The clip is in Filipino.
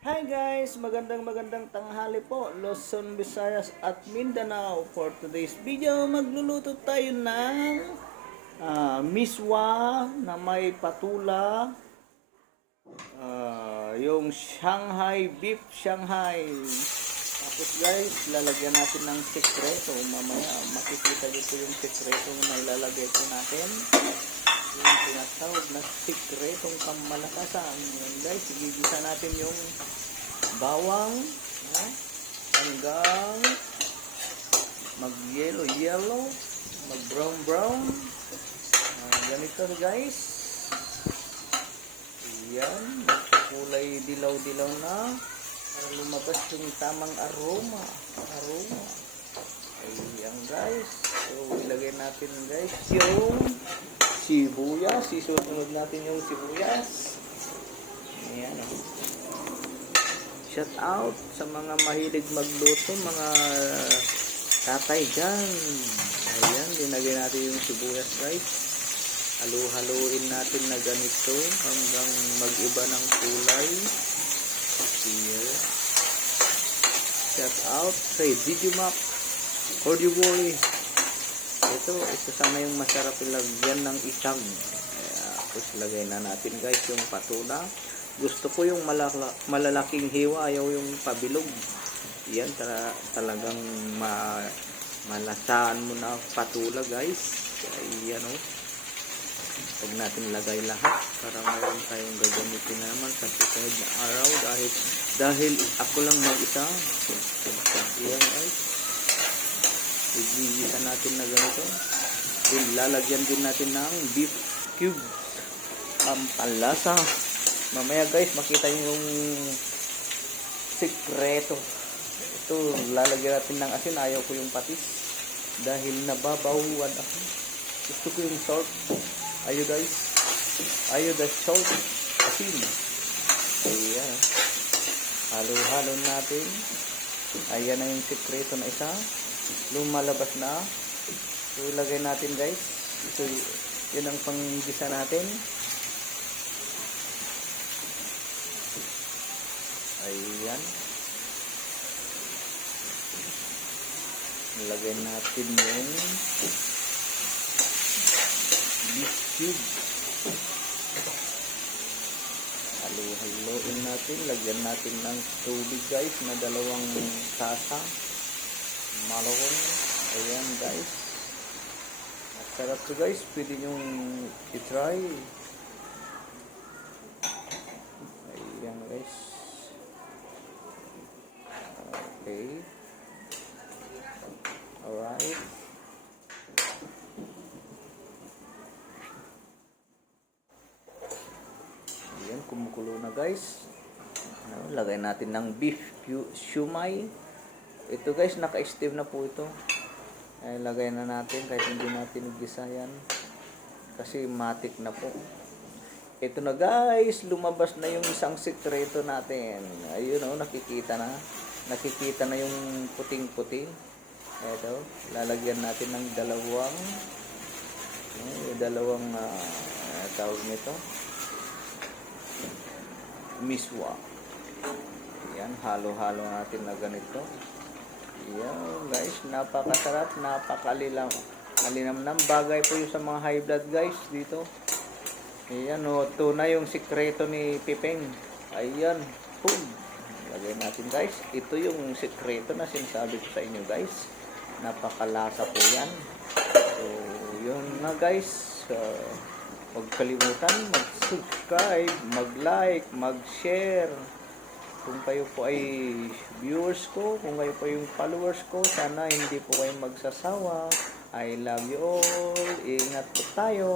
Hi guys! Magandang magandang tanghali po, Luzon, Visayas at Mindanao. For today's video, magluluto tayo ng ah, miswa na may patula. Ah, yung Shanghai Beef Shanghai. Tapos guys, lalagyan natin ng sekreto. Mamaya makikita niyo po yung sekreto na ilalagay po natin. Yung tinatawag na sekretong kamalakasan. Yan guys, igigisa natin yung bawang no? hanggang mag yellow yellow mag brown Ah, ganito guys yan kulay dilaw dilaw na para lumabas yung tamang aroma aroma ayan guys so ilagay natin guys yung sibuyas isusunod natin yung sibuyas ayan oh. Shout out sa mga mahilig magluto, mga tatay dyan. Ayan, linagay natin yung sibuyas guys. Halu-haluin natin na ganito hanggang mag-iba ng kulay. Shout out kay Digimap. Cordio Boy. Ito, ito sana yung masarap ilagyan ng itag. Kaya, tapos lagay na natin guys yung patula. Gusto ko yung malala, malalaking hiwa, ayaw yung pabilog. Yan, tara, talagang ma, malasaan mo na patula guys. Ayan o. Huwag natin lagay lahat para mayroon tayong gagamitin naman sa susunod na araw dahil dahil ako lang mag-isa. Ayan guys. Igigisa natin na ganito. Then, lalagyan din natin ng beef cube. Pampalasa. Mamaya guys, makita nyo yung sikreto. Ito, lalagyan natin ng asin. Ayaw ko yung patis. Dahil nababawan ako. Gusto ko yung salt. Ayaw guys. Ayaw the salt. Asin. Ayan. Halo-halo natin. Ayan na yung sikreto na isa. Lumalabas na. So, ilagay natin guys. Ito, yun ang panggisa natin. Ayan. Lagay natin yung beef cube. Natin. Lagyan natin ng tubig guys na dalawang tasa. Malawang. Ayan guys. Masarap to guys. Pwede nyong i-try. Ayan guys. Okay. Alright. Kumukulo na guys. Lagay natin ng beef shumai. Ito guys, naka-steam na po ito. Ay, lagay na natin kahit hindi natin gisa yan. Kasi matik na po. Ito na guys, lumabas na yung isang sikreto natin. Ayun oh, nakikita na. Nakikita na yung puting-puti. Ito, lalagyan natin ng dalawang eh, dalawang ah, tawag nito. Miswa. Yan, halo-halo natin na ganito. Yan, guys, napakasarap, napakalilang. Malinamnam bagay po yung sa mga high blood guys dito. Ayan o, ito na yung sikreto ni Pipeng. Ayan, boom. Lagay natin guys. Ito yung sikreto na sinasabi ko sa inyo guys. Napakalasa po yan. So, yun na guys. Uh, huwag kalimutan mag-subscribe, mag-like, mag-share. Kung kayo po ay viewers ko, kung kayo po yung followers ko, sana hindi po kayo magsasawa. I love you all. Ingat po tayo.